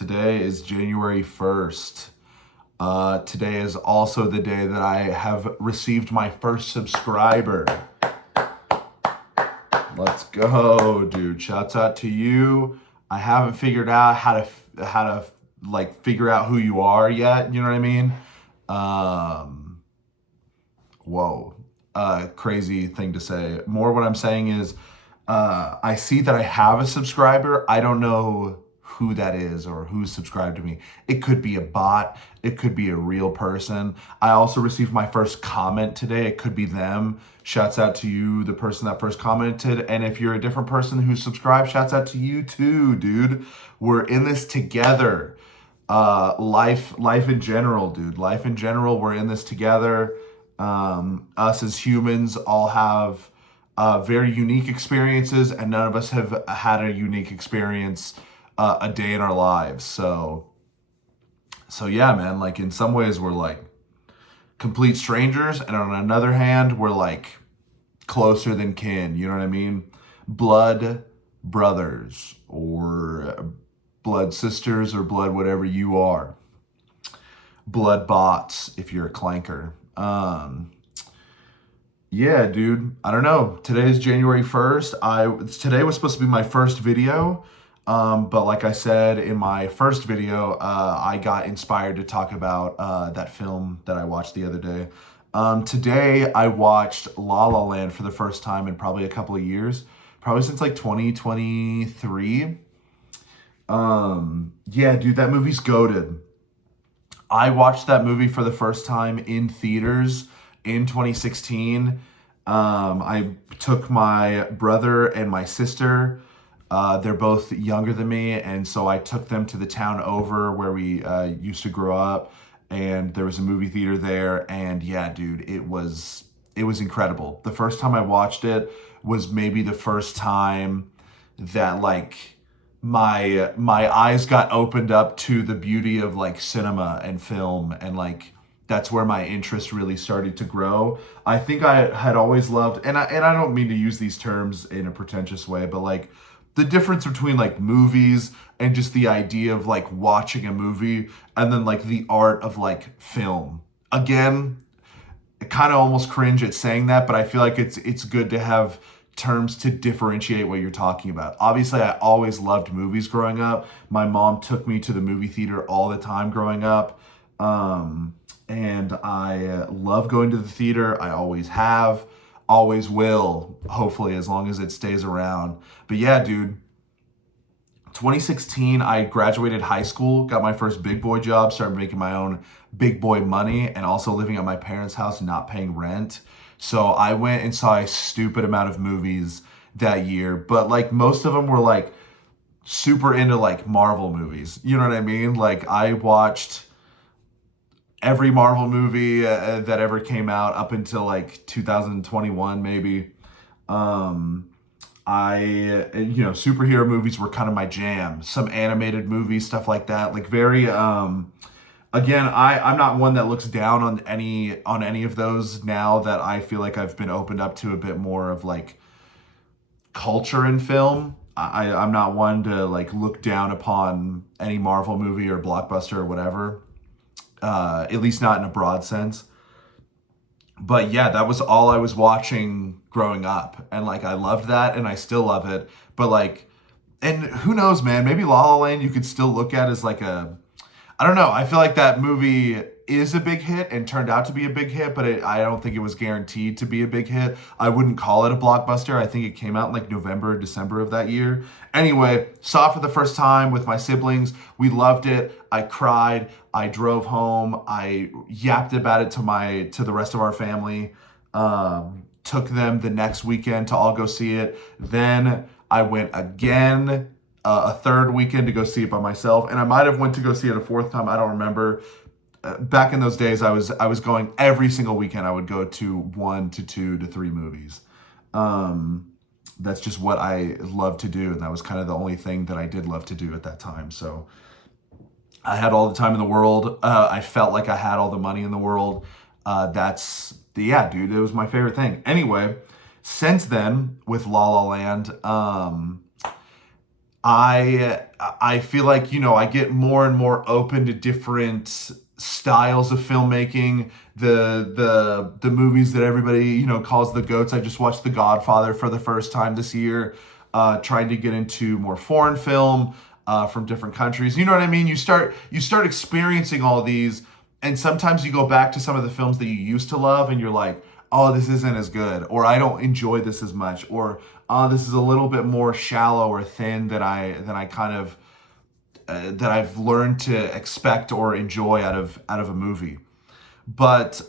Today is January 1st. Today is also the day that I have received my first subscriber. Let's go, dude. Shouts out to you. I haven't figured out how to like figure out who you are yet. You know what I mean? Um, whoa. Crazy thing to say. More what I'm saying is, I see that I have a subscriber. I don't know who that is or who's subscribed to me. It could be a bot. It could be a real person. I also received my first comment today. It could be them. Shouts out to you, the person that first commented. And if you're a different person who subscribed, shouts out to you too, dude. We're in this together. Life in general, dude. Life in general, we're in this together. Us as humans all have very unique experiences, and none of us have had a unique experience a day in our lives. So yeah, man. Like in some ways, we're like complete strangers, and on another hand, we're like closer than kin. You know what I mean? Blood brothers or blood sisters or blood whatever you are. Blood bots if you're a clanker. Yeah, dude. I don't know. Today's January 1st. Today was supposed to be my first video. But like I said in my first video, I got inspired to talk about that film that I watched the other day. Today I watched La La Land for the first time in probably a couple of years, probably since like 2023. Yeah, dude, that movie's goated. I watched that movie for the first time in theaters in 2016. I took my brother and my sister. They're both younger than me, and so I took them to the town over where we used to grow up, and there was a movie theater there. And yeah, dude, it was incredible. The first time I watched it was maybe the first time that like my eyes got opened up to the beauty of like cinema and film, and like that's where my interest really started to grow. I think I had always loved, and I don't mean to use these terms in a pretentious way, but like the difference between like movies and just the idea of like watching a movie, and then like the art of like film. Again, I kind of almost cringe at saying that, but I feel like it's good to have terms to differentiate what you're talking about. Obviously, I always loved movies growing up. My mom took me to the movie theater all the time growing up. And I love going to the theater. I always have, always will, hopefully, as long as it stays around. But yeah, dude, 2016, I graduated high school, got my first big boy job, started making my own big boy money, and also living at my parents' house, not paying rent. So I went and saw a stupid amount of movies that year, but like most of them were like super into like Marvel movies. You know what I mean? Like I watched every Marvel movie that ever came out up until like 2021 maybe. Superhero movies were kind of my jam. Some animated movies, stuff like that. Like very again, I'm not one that looks down on any of those now that I feel like I've been opened up to a bit more of like culture in film. I'm not one to like look down upon any Marvel movie or blockbuster or whatever. At least not in a broad sense. But yeah, that was all I was watching growing up. And like I loved that and I still love it. But like, and who knows, man, maybe La La Land you could still look at as like I don't know. I feel like that movie is a big hit and turned out to be a big hit, but I don't think it was guaranteed to be a big hit. I wouldn't call it a blockbuster. I think it came out in like November, December of that year. Anyway, saw it for the first time with my siblings. We loved it. I cried. I drove home. I yapped about it to the rest of our family. Took them the next weekend to all go see it. Then I went again a third weekend to go see it by myself, and I might have went to go see it a fourth time. I don't remember. Back in those days, I was going every single weekend. I would go to 1 to 2 to 3 movies. That's just what I love to do, and that was kind of the only thing that I did love to do at that time. So I had all the time in the world. I felt like I had all the money in the world. Yeah, dude, it was my favorite thing. Anyway, since then with La La Land, I feel like, I get more and more open to different styles of filmmaking. The movies that everybody, calls the GOATs. I just watched The Godfather for the first time this year, trying to get into more foreign film from different countries. You know what I mean? You start experiencing all these, and sometimes you go back to some of the films that you used to love, and you're like, oh, this isn't as good, or I don't enjoy this as much, or this is a little bit more shallow or thin than I kind of that I've learned to expect or enjoy out of a movie. But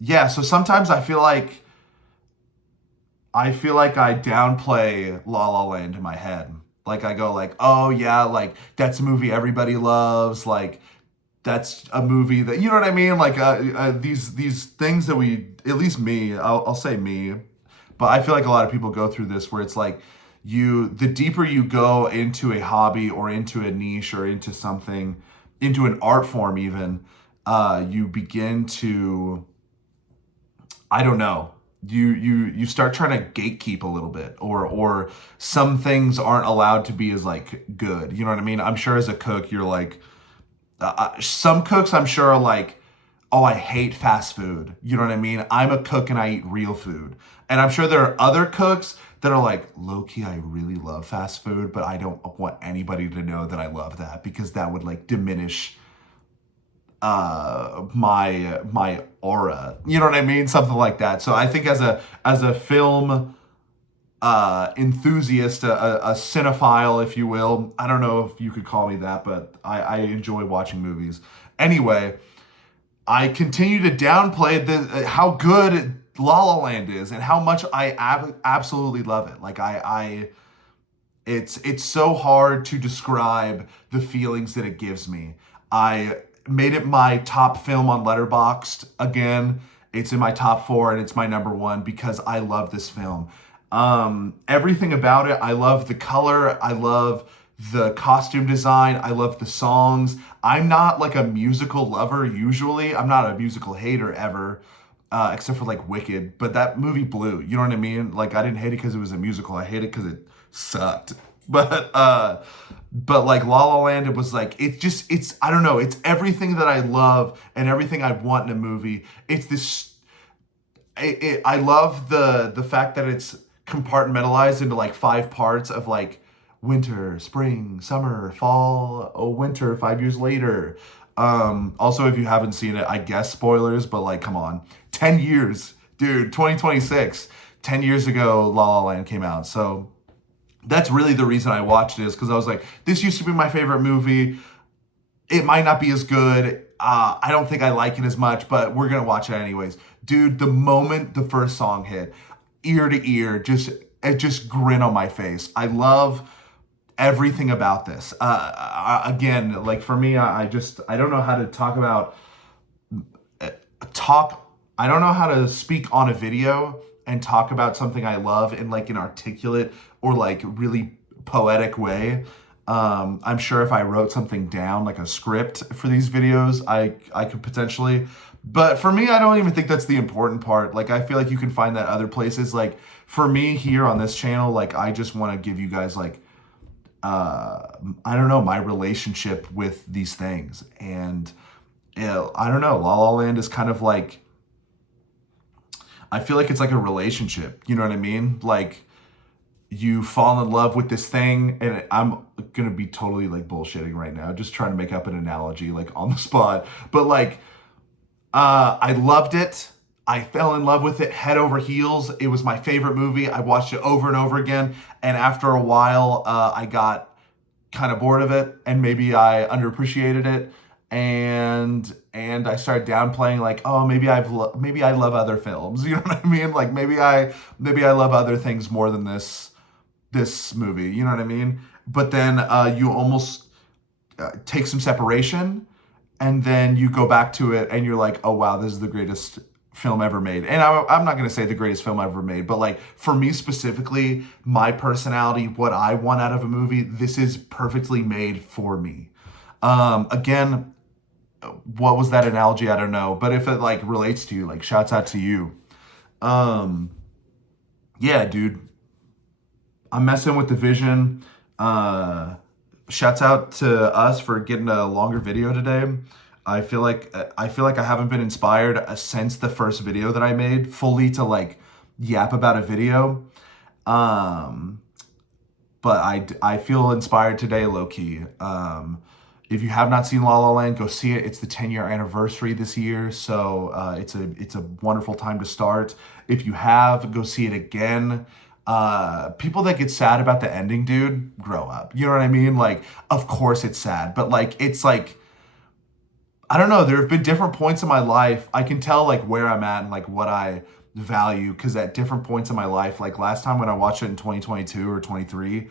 yeah, so sometimes I feel like I downplay La La Land in my head. Like I go like, oh yeah, like that's a movie everybody loves. Like that's a movie that, you know what I mean. Like these things that we, at least me, I'll say me, but I feel like a lot of people go through this where it's like, the deeper you go into a hobby or into a niche or into something, into an art form even, you begin to, I don't know, you start trying to gatekeep a little bit, or some things aren't allowed to be as like good. You know what I mean? I'm sure as a cook, you're like, some cooks I'm sure are like, oh, I hate fast food. You know what I mean? I'm a cook and I eat real food. And I'm sure there are other cooks that are like, low key, I really love fast food, but I don't want anybody to know that I love that because that would like diminish my aura. You know what I mean? Something like that. So I think as a film enthusiast, a cinephile, if you will. I don't know if you could call me that, but I enjoy watching movies. Anyway, I continue to downplay how good La La Land is and how much I absolutely love it. Like it's so hard to describe the feelings that it gives me. I made it my top film on Letterboxd again. It's in my top four and it's my number one because I love this film. Everything about it, I love the color, I love the costume design, I love the songs. I'm not like a musical lover usually. I'm not a musical hater ever, except for like Wicked. But that movie blew. You know what I mean? Like I didn't hate it because it was a musical. I hate it because it sucked. But like La La Land, it was like it's I don't know. It's everything that I love and everything I want in a movie. It's this. I love the fact that it's compartmentalized into like five parts of like winter, spring, summer, fall, oh winter, 5 years later. Also, if you haven't seen it, I guess spoilers, but like, come on, 10 years, dude, 2026, 10 years ago, La La Land came out. So that's really the reason I watched it, is because I was like, this used to be my favorite movie. It might not be as good. I don't think I like it as much, but we're gonna watch it anyways. Dude, the moment the first song hit, ear to ear, just grin on my face. I love everything about this. Again, like for me, I don't know how to talk. I don't know how to speak on a video and talk about something I love in like an articulate or like really poetic way. I'm sure if I wrote something down, like a script for these videos, I could potentially. But for me, I don't even think that's the important part. Like, I feel like you can find that other places. Like, for me here on this channel, like, I just want to give you guys, like, I don't know, my relationship with these things. And, I don't know, La La Land is kind of like, I feel like it's like a relationship. You know what I mean? Like, you fall in love with this thing, and I'm gonna be totally like bullshitting right now, just trying to make up an analogy like on the spot. But like, I loved it. I fell in love with it head over heels. It was my favorite movie. I watched it over and over again, and after a while, I got kind of bored of it, and maybe I underappreciated it, and I started downplaying like, oh, maybe I love other films. You know what I mean? Like maybe I love other things more than this movie. You know what I mean? But then you almost take some separation, and then you go back to it, and you're like, oh wow, this is the greatest film ever made. And I'm not going to say the greatest film ever made, but like for me specifically, my personality, what I want out of a movie, this is perfectly made for me. Again, what was that analogy? I don't know, but if it like relates to you, like shouts out to you. Um, yeah, dude, I'm messing with the vision. Uh, Shouts out to us for getting a longer video today. I feel like I haven't been inspired since the first video that I made fully to like yap about a video. Um, but I feel inspired today, low key. If you have not seen La La Land, go see it. It's the 10-year anniversary this year, so it's a wonderful time to start. If you have, go see it again. People that get sad about the ending, dude, grow up. You know what I mean? Like, of course it's sad, but like it's like I don't know. There have been different points in my life. I can tell like where I'm at and like what I value because at different points in my life, like last time when I watched it in 2022 or 23,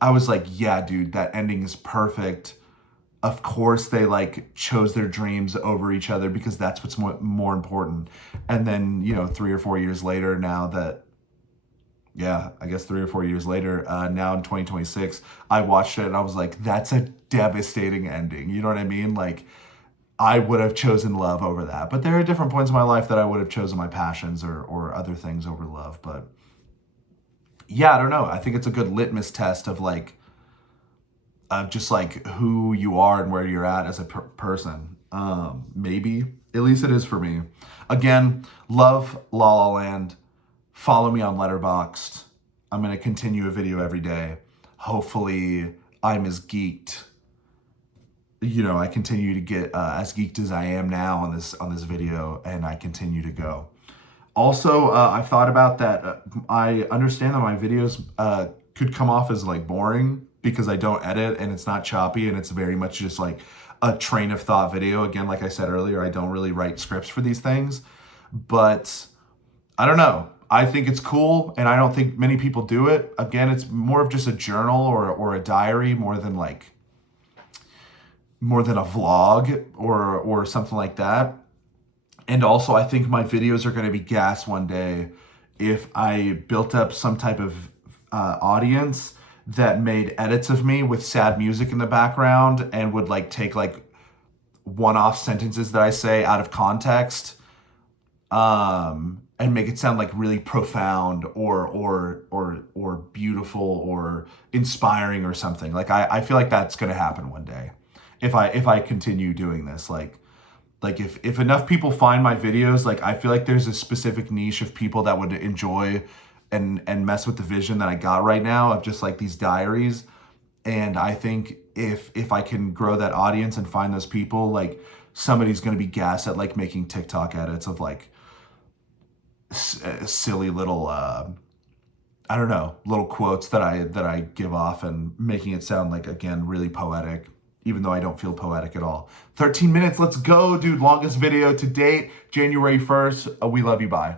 I was like, yeah, dude, that ending is perfect. Of course they like chose their dreams over each other because that's what's more important. And then, 3 or 4 years later, now that, yeah, I guess 3 or 4 years later, now in 2026, I watched it and I was like, that's a devastating ending. You know what I mean? Like, I would have chosen love over that. But there are different points in my life that I would have chosen my passions or other things over love. But yeah, I don't know. I think it's a good litmus test of like, of just like who you are and where you're at as a person. Maybe, at least it is for me. Again, love La La Land. Follow me on Letterboxd. I'm going to continue a video every day. Hopefully I'm as geeked, I continue to get as geeked as I am now on this video, and I continue to go. Also, I've thought about that. I understand that my videos could come off as like boring because I don't edit and it's not choppy and it's very much just like a train of thought video. Again, like I said earlier, I don't really write scripts for these things, but I don't know. I think it's cool, and I don't think many people do it. Again, it's more of just a journal or a diary more than a vlog or something like that. And also, I think my videos are going to be gas one day if I built up some type of audience that made edits of me with sad music in the background and would like take like one-off sentences that I say out of context, and make it sound like really profound or beautiful or inspiring or something. Like I feel like that's going to happen one day if I continue doing this. Like if enough people find my videos, like I feel like there's a specific niche of people that would enjoy and mess with the vision that I got right now of just like these diaries. And I think if I can grow that audience and find those people, like somebody's going to be gas at like making TikTok edits of like silly little I don't know, little quotes that I give off and making it sound like, again, really poetic, even though I don't feel poetic at all. 13 minutes, let's go, dude. Longest video to date, January 1st. We love you, bye.